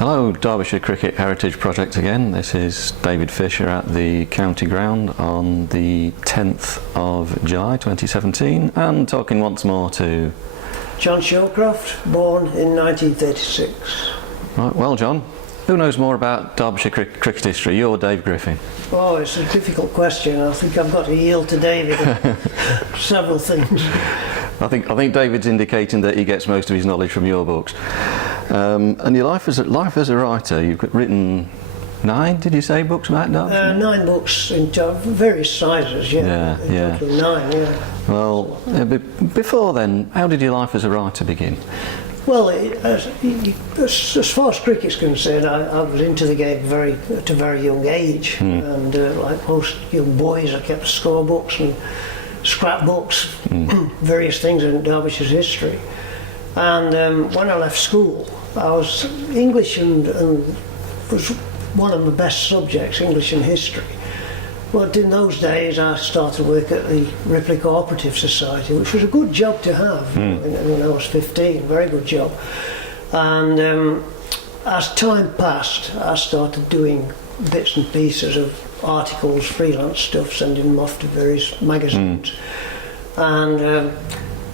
Hello, Derbyshire Cricket Heritage Project again. This is David Fisher at the County Ground on the 10th of July 2017 and talking once more to John Shawcroft, born in 1936. Right, well John, who knows more about Derbyshire cricket history, you or Dave Griffin? Oh, it's a difficult question. I think I've got to yield to David on several things. I think David's indicating that he gets most of his knowledge from your books. And your life as a writer, you've written 9, did you say, books about Derbyshire? 9 books in various sizes, yeah. Yeah. 9, yeah. Well, before then, how did your life as a writer begin? Well, as far as cricket's concerned, I was into the game at a very young age, and like most young boys, I kept scorebooks and scrapbooks, various things in Derbyshire's history. And when I left school, I was English and was one of my best subjects, English and history. But in those days, I started work at the Ripley Cooperative Society, which was a good job to have when I was 15, very good job. And as time passed, I started doing bits and pieces of articles, freelance stuff, sending them off to various magazines. And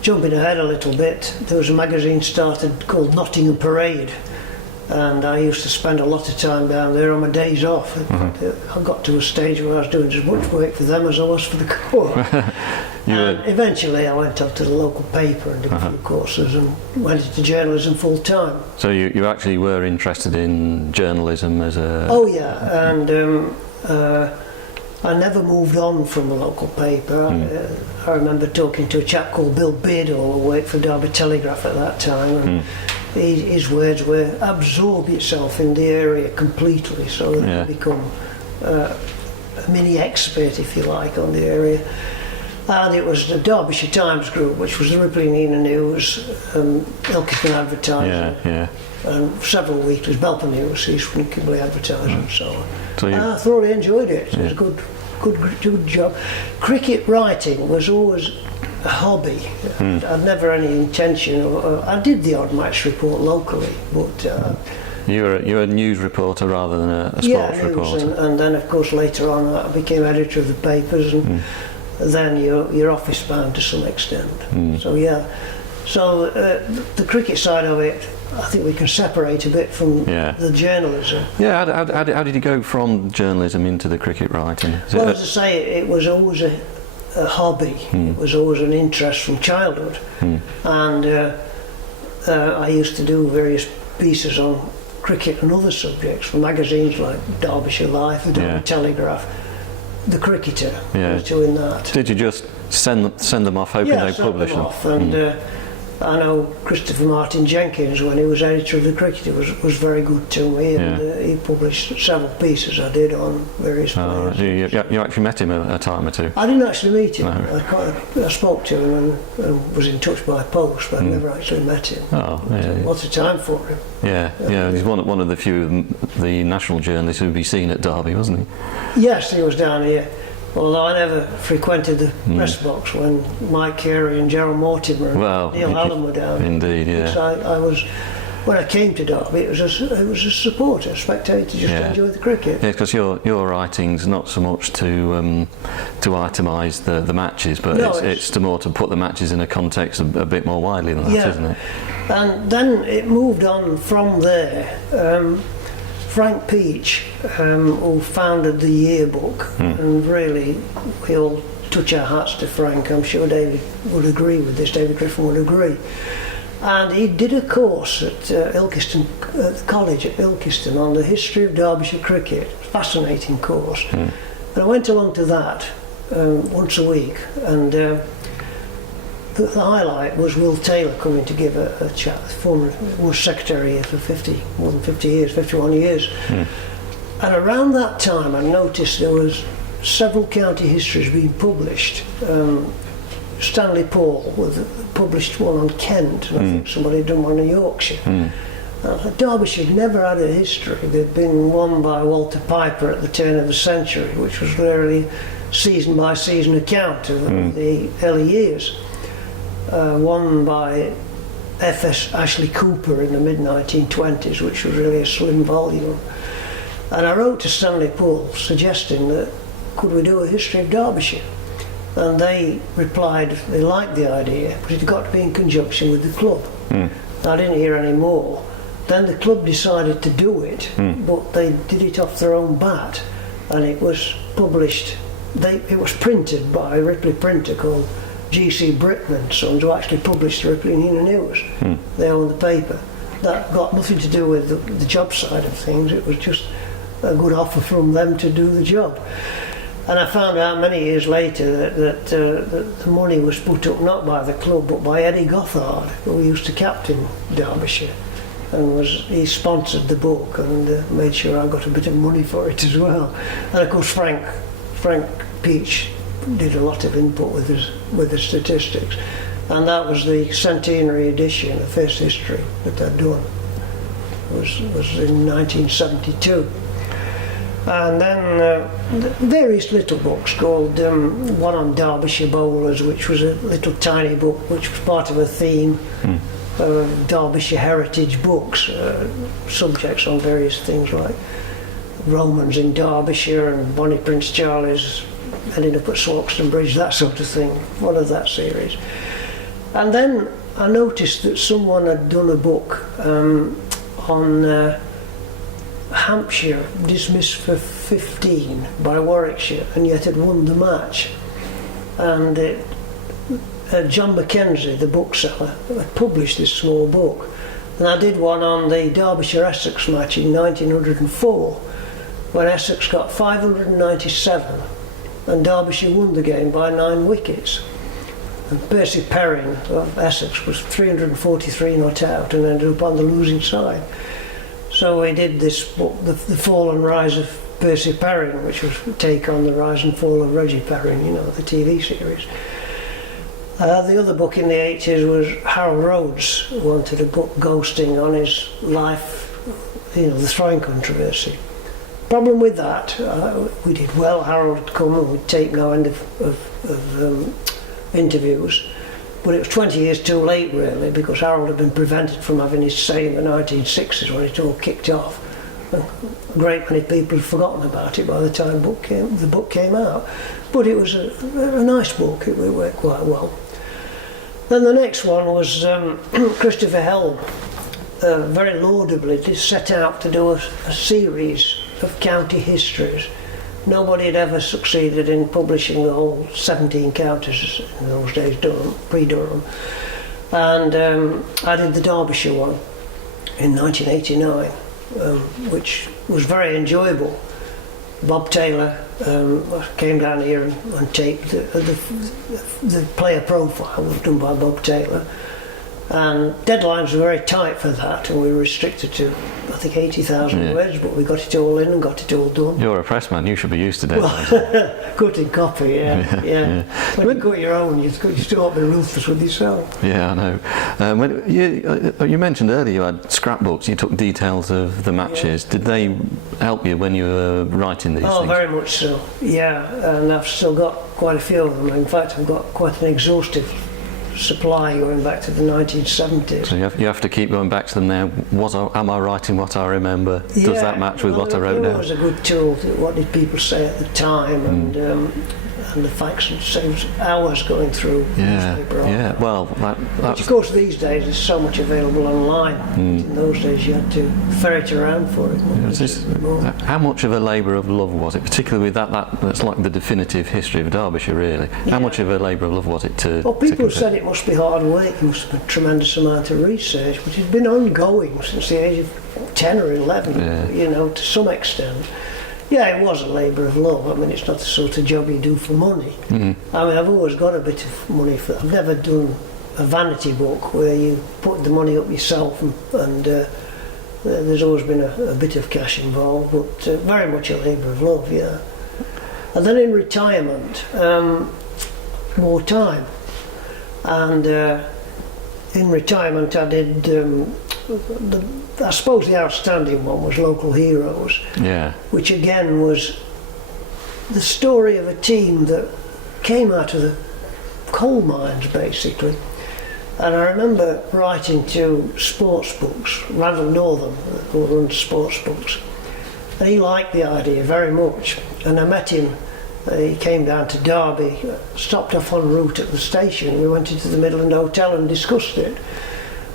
jumping ahead a little bit, there was a magazine started called Nottingham Parade, and I used to spend a lot of time down there on my days off. I got to a stage where I was doing as much work for them as I was for the Corps. And eventually I went up to the local paper and did a few courses and went into journalism full time. So you actually were interested in journalism as a... Oh yeah, and I never moved on from the local paper. I remember talking to a chap called Bill Beardall, who worked for Derby Telegraph at that time, and his words were, absorb yourself in the area completely so that you become a mini expert, if you like, on the area. And it was the Derbyshire Times Group, which was the Ripley and Nina News, Ilkeston Advertising, and several weeklies, Belper News, Eastern Kimberley Advertising, and so on. So I thoroughly enjoyed it. It was a good job. Cricket writing was always a hobby. I'd never any intention. I did the odd match report locally, but you're a news reporter rather than a sports reporter. And then of course later on I became editor of the papers, and then you're office bound to some extent. So so the cricket side of it, I think we can separate a bit from the journalism. Yeah, how did you go from journalism into the cricket writing? Well, as I say, it was always a hobby. It was always an interest from childhood. And I used to do various pieces on cricket and other subjects for magazines like Derbyshire Life, the Derby Telegraph, The Cricketer. I was doing that. Did you just send them off hoping they'd publish them? And I know Christopher Martin Jenkins, when he was editor of The Cricketer, was very good to me, and he published several pieces I did on various players. You actually met him a time or two? I didn't actually meet him. No. I spoke to him and was in touch by post, but I never actually met him. Lots of time for him. He's one of the few of the national journalists who'd be seen at Derby, wasn't he? Yes, he was down here. Although I never frequented the press box when Mike Carey and Gerald Mortimer and Neil Allen were down. Indeed, yeah. So I was, when I came to Derby, it was a supporter, a spectator, just to enjoy the cricket. Yeah, because your writing's not so much to itemise the matches, but it's more to put the matches in a context a bit more widely than that, isn't it? And then it moved on from there. Frank Peach, who founded the yearbook, and really we all touch our hats to Frank. I'm sure David would agree with this, David Griffin would agree. And he did a course at Ilkeston, at the college at Ilkeston, on the history of Derbyshire cricket. Fascinating course. And I went along to that once a week, and the highlight was Will Taylor coming to give a chat. Was secretary here for more than 50 years, 51 years. And around that time I noticed there was several county histories being published. Stanley Paul published one on Kent, and I think somebody had done one in Yorkshire. Derbyshire never had a history. There'd been one by Walter Piper at the turn of the century, which was really season by season account of the early years. One by F.S. Ashley Cooper in the mid-1920s, which was really a slim volume. And I wrote to Stanley Poole suggesting that could we do a history of Derbyshire? And they replied they liked the idea, but it had got to be in conjunction with the club. I didn't hear any more. Then the club decided to do it, but they did it off their own bat, and it was published. It was printed by a Ripley printer called G.C. Britton and Sons, who actually published the Ripley and Evening News. They owned the paper. That got nothing to do with the job side of things. It was just a good offer from them to do the job. And I found out many years later that the money was put up not by the club but by Eddie Gothard, who used to captain Derbyshire, and he sponsored the book and made sure I got a bit of money for it as well. And of course Frank Peach did a lot of input with the statistics, and that was the centenary edition of First History that I'd done. It was in 1972. And then various little books called one on Derbyshire bowlers, which was a little tiny book which was part of a theme of Derbyshire heritage books, subjects on various things like Romans in Derbyshire and Bonnie Prince Charlie's ending up at Swoxton Bridge, that sort of thing, one of that series. And then I noticed that someone had done a book on Hampshire dismissed for 15 by Warwickshire and yet had won the match. And John Mackenzie, the bookseller, had published this small book. And I did one on the Derbyshire-Essex match in 1904, when Essex got 597 and Derbyshire won the game by 9 wickets. And Percy Perrin of Essex was 343 not out and ended up on the losing side. So we did this book, the Fall and Rise of Percy Perrin, which was a take on the rise and fall of Reggie Perrin, the TV series. The other book in the 80s was Harold Rhodes, who wanted a book ghosting on his life, the throwing controversy. Problem with that, we did well. Harold had come and we'd tape no end of interviews. But it was 20 years too late, really, because Harold had been prevented from having his say in the 1960s when it all kicked off. And a great many people had forgotten about it by the time the book came out. But it was a nice book, it worked quite well. Then the next one was Christopher Helm, very laudably set out to do a series of county histories. Nobody had ever succeeded in publishing the whole 17 counties in those days, pre-Durham. And I did the Derbyshire one in 1989, which was very enjoyable. Bob Taylor came down here and taped the player profile was done by Bob Taylor. And deadlines were very tight for that, and we were restricted to, I think, 80,000 words, but we got it all in and got it all done. You're a pressman, you should be used to deadlines. Well, cutting copy, yeah. When you cut your own, you still have to be ruthless with yourself. Yeah, I know. You mentioned earlier you had scrapbooks, you took details of the matches. Did they help you when you were writing these things? Oh, very much so, yeah. And I've still got quite a few of them. In fact, I've got quite an exhaustive supply going back to the 1970s. So you have to keep going back to them now. Am I writing what I remember? Does that match with what I wrote down? It was a good tool. What did people say at the time, and the facts, and saves hours going through newspaper. Yeah. Well, but of course these days there's so much available online. In those days you had to ferret around for it. How much of a labour of love was it, particularly with that's like the definitive history of Derbyshire, really? How much of a labour of love was it to? Well, people said it must be hard work. It must have been a tremendous amount of research, but it's been ongoing since the age of 10 or 11. To some extent. Yeah, it was a labour of love. I mean, it's not the sort of job you do for money. I mean, I've always got a bit of money for it. I've never done a vanity book where you put the money up yourself and there's always been a bit of cash involved, but very much a labour of love, yeah. And then in retirement, more time. And in retirement I did I suppose the outstanding one was Local Heroes, which again was the story of a team that came out of the coal mines basically, And I remember writing to sports books, Randall Northam, who runs sports books, and he liked the idea very much. And I met him, he came down to Derby, stopped off en route at the station, we went into the Midland Hotel and discussed it.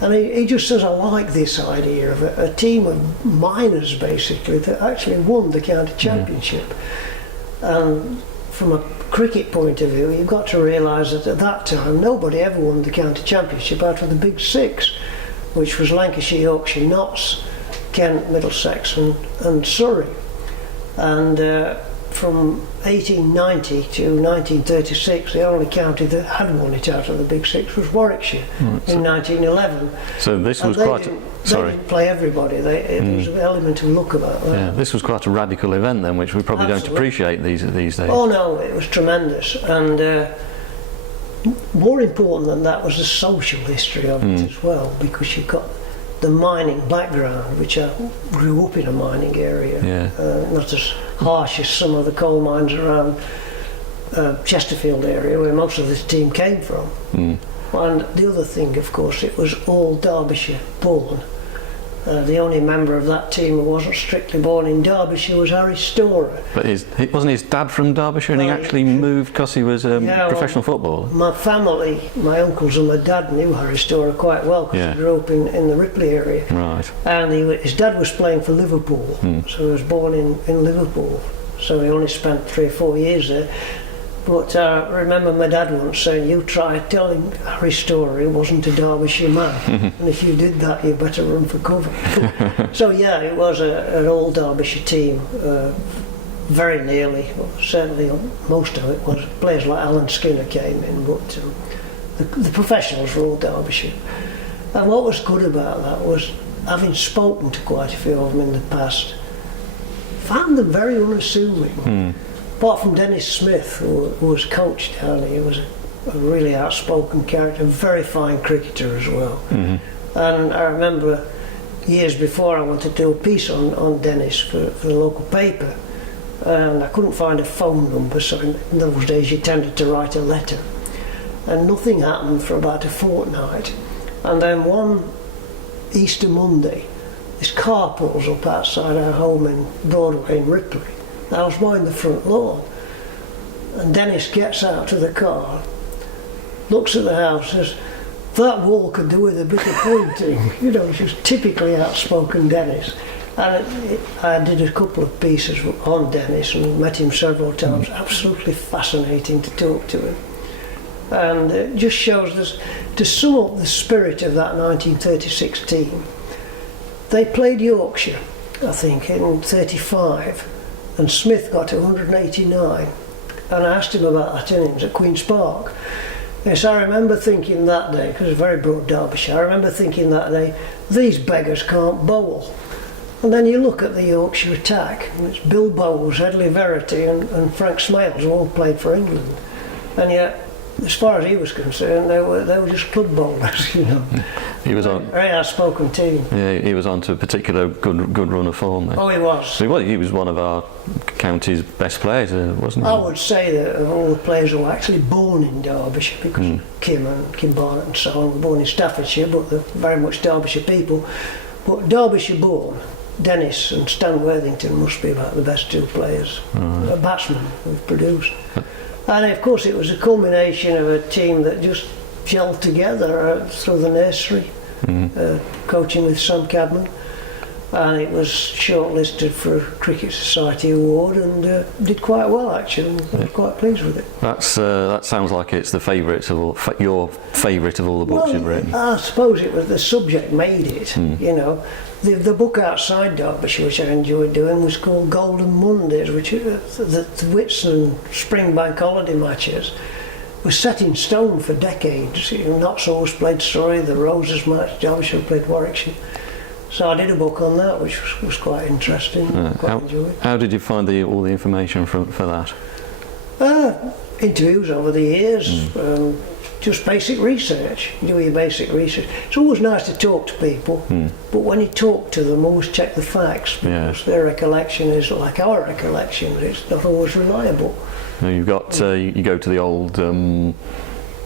And he just says, I like this idea of a team of minors basically that actually won the county championship. And from a cricket point of view, you've got to realise that at that time nobody ever won the county championship out of the big six, which was Lancashire, Yorkshire, Notts, Kent, Middlesex and Surrey. And from 1890 to 1936, the only county that had won it out of the big six was Warwickshire in 1911. So this was They didn't play everybody. There was an element of luck about that. Yeah, this was quite a radical event then, which we probably don't appreciate these days. Oh no, it was tremendous. And more important than that was the social history of it as well, because you've got the mining background, which I grew up in a mining area, not as harsh as some of the coal mines around Chesterfield area where most of this team came from. And the other thing, of course, it was all Derbyshire born. The only member of that team who wasn't strictly born in Derbyshire was Harry Storer. But wasn't his dad from Derbyshire, and he actually moved because he was a professional footballer? My family, my uncles and my dad knew Harry Storer quite well because he grew up in the Ripley area. Right. And his dad was playing for Liverpool, so he was born in Liverpool. So he only spent 3 or 4 years there. But I remember my dad once saying, you try telling Harry Storer he wasn't a Derbyshire man, and if you did that you better run for cover. So yeah, it was an old Derbyshire team, very nearly, well, certainly most of it was. Players like Alan Skinner came in, but the professionals were all Derbyshire. And what was good about that was, having spoken to quite a few of them in the past, found them very unassuming. Apart from Dennis Smith, who was coach down here, he was a really outspoken character, a very fine cricketer as well. And I remember years before I wanted to do a piece on Dennis for the local paper, and I couldn't find a phone number, so in those days you tended to write a letter. And nothing happened for about a fortnight. And then one Easter Monday, this car pulls up outside our home in Broadway in Ripley. I was mowing the front lawn, and Dennis gets out of the car, looks at the house, says, that wall could do with a bit of painting. You know, just typically outspoken Dennis. And I did a couple of pieces on Dennis and met him several times. Absolutely fascinating to talk to him. And it just shows us, to sum up the spirit of that 1936 team, they played Yorkshire, I think, in 35. And Smith got 189, and I asked him about that innings at Queen's Park. Yes, I remember thinking that day, because it's very broad Derbyshire, I remember thinking that day, these beggars can't bowl. And then you look at the Yorkshire attack, and it's Bill Bowles, Headley Verity and Frank Smales, who all played for England. And yet, as far as he was concerned, they were just club bowlers, you know. He was on. Very outspoken team. Yeah, he was on to a particular good run of form there. Oh, he was. So he was one of our county's best players, wasn't he? I would say that of all the players who were actually born in Derbyshire, because Kim Barnett and so on were born in Staffordshire, but they're very much Derbyshire people. But Derbyshire born, Dennis and Stan Worthington must be about the best two players, batsmen we've produced. And of course it was a culmination of a team that just gelled together through the nursery, coaching with Sam Cadman, and it was shortlisted for a Cricket Society award and did quite well actually. I was quite pleased with it. That sounds like it's the favourite of all, your favourite of all the books you've written. I suppose it was the subject made it. You know, the book outside Derbyshire, which I enjoyed doing, was called Golden Mondays, which the Whitsun Spring Bank holiday matches was set in stone for decades. You know, Notts always played Surrey, the Roses match, Derbyshire played Warwickshire. So I did a book on that, which was quite interesting. Quite enjoyed. How did you find all the information for that? Interviews over the years, just basic research. You do your basic research. It's always nice to talk to people, but when you talk to them, always check the facts, because their recollection is like our recollection, but it's not always reliable. You've got you go to the old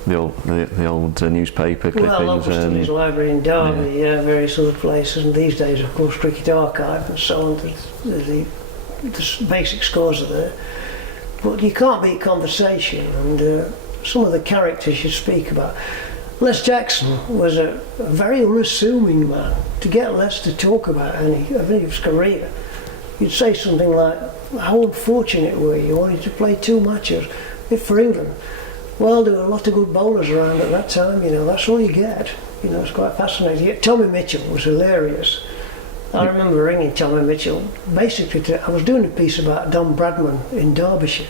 the old newspaper clippings. Well, Upperton's library in Derby, various other places, and these days, of course, Cricket Archive and so on. The basic scores are there, but you can't beat conversation, and some of the characters you speak about. Les Jackson was a very unassuming man. To get Les to talk about any of his career, you'd say something like, "How unfortunate were you wanting to play 2 matches for England?" Well, there were a lot of good bowlers around at that time, that's all you get. It's quite fascinating. Yet Tommy Mitchell was hilarious. I remember ringing Tommy Mitchell, basically, I was doing a piece about Don Bradman in Derbyshire,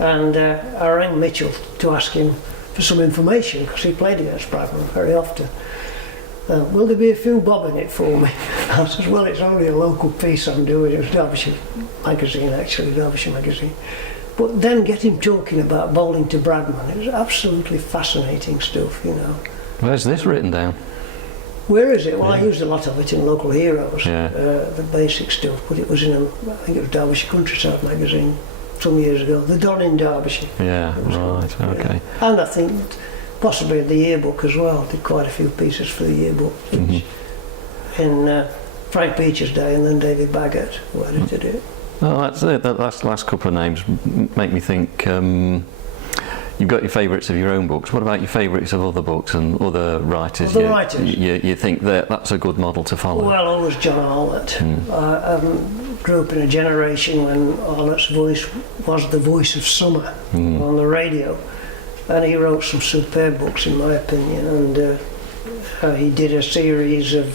and I rang Mitchell to ask him for some information, because he played against Bradman very often. Will there be a few bob in it for me? I says, well, it's only a local piece I'm doing. It was Derbyshire Magazine, actually, Derbyshire Magazine. But then get him talking about bowling to Bradman. It was absolutely fascinating stuff, Where's this written down? Where is it? Well, I used a lot of it in Local Heroes, Yeah. The basic stuff, but it was in I think it was Derbyshire Countryside magazine some years ago, the Don in Derbyshire. Yeah, right, okay. And I think possibly the yearbook as well, did quite a few pieces for the yearbook. In Frank Beecher's day, and then David Baggett, who edited it. Well, that's it. That last couple of names make me think. You've got your favourites of your own books. What about your favourites of other books and other writers? Other writers? You think that's a good model to follow? Well, always John Arlott. I grew up in a generation when Arlott's voice was the voice of summer on the radio, and he wrote some superb books, in my opinion. And he did a series of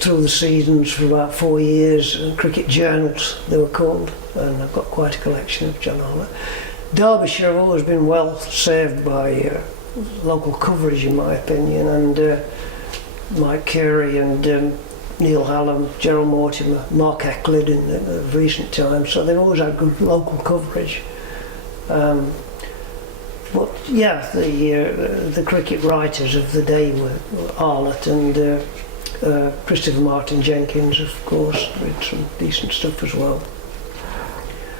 through the seasons for about 4 years, cricket journals they were called, and I've got quite a collection of John Arlott. Derbyshire have always been well served by local coverage, in my opinion, and Mike Carey and Neil Hallam, Gerald Mortimer, Mark Eklund in the recent times, so they've always had good local coverage. But yeah, the cricket writers of the day were Arlott and Christopher Martin Jenkins, of course, with some decent stuff as well.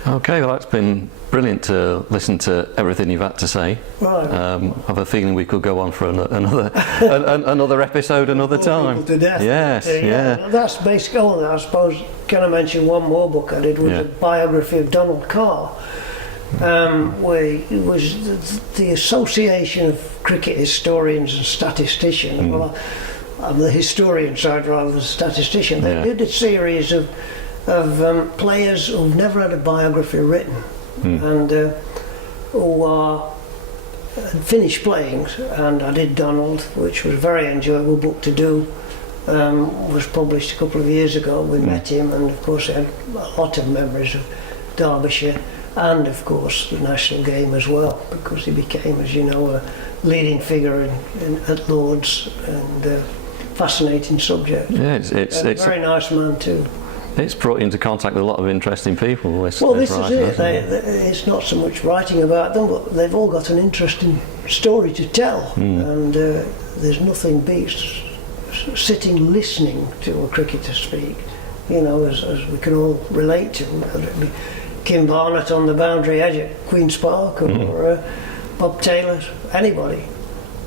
Okay, well, that's been brilliant to listen to everything you've had to say. Right. I have a feeling we could go on for another episode another time. People to death. Yes, yeah. That's basically all. I suppose, can I mention one more book I did, was a biography of Donald Carr, where it was the Association of Cricket Historians and Statisticians. Well, I'm the historian side rather than statistician. They did a series of players who've never had a biography written and who are finished playing, and I did Donald, which was a very enjoyable book to do. Was published a couple of years ago. We met him, and of course he had a lot of memories of Derbyshire and of course the national game as well, because he became, as you know, a leading figure at Lord's, and fascinating subject. Yeah, it's a very nice man too. It's brought you into contact with a lot of interesting people. Well, this is it. It's not so much writing about them, but they've all got an interesting story to tell, and there's nothing beats sitting listening to a cricketer speak, as we can all relate to, whether it be Kim Barnett on the boundary edge at Queen's Park, or Bob Taylor, anybody.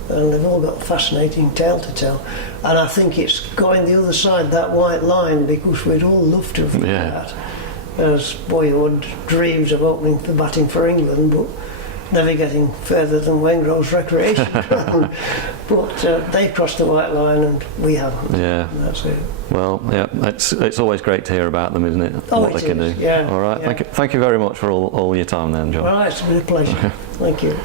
And they've all got a fascinating tale to tell. And I think it's going the other side, that white line, because we'd all love to have done that as boyhood dreams of opening the batting for England, but never getting further than Wengrove's recreation ground. But they've crossed the white line and we haven't. Yeah. And that's it. Well, yeah, it's always great to hear about them, isn't it? What they can do. Yeah. All right. Yeah. Thank you very much for all your time then, John. All right, it's been a pleasure. Thank you.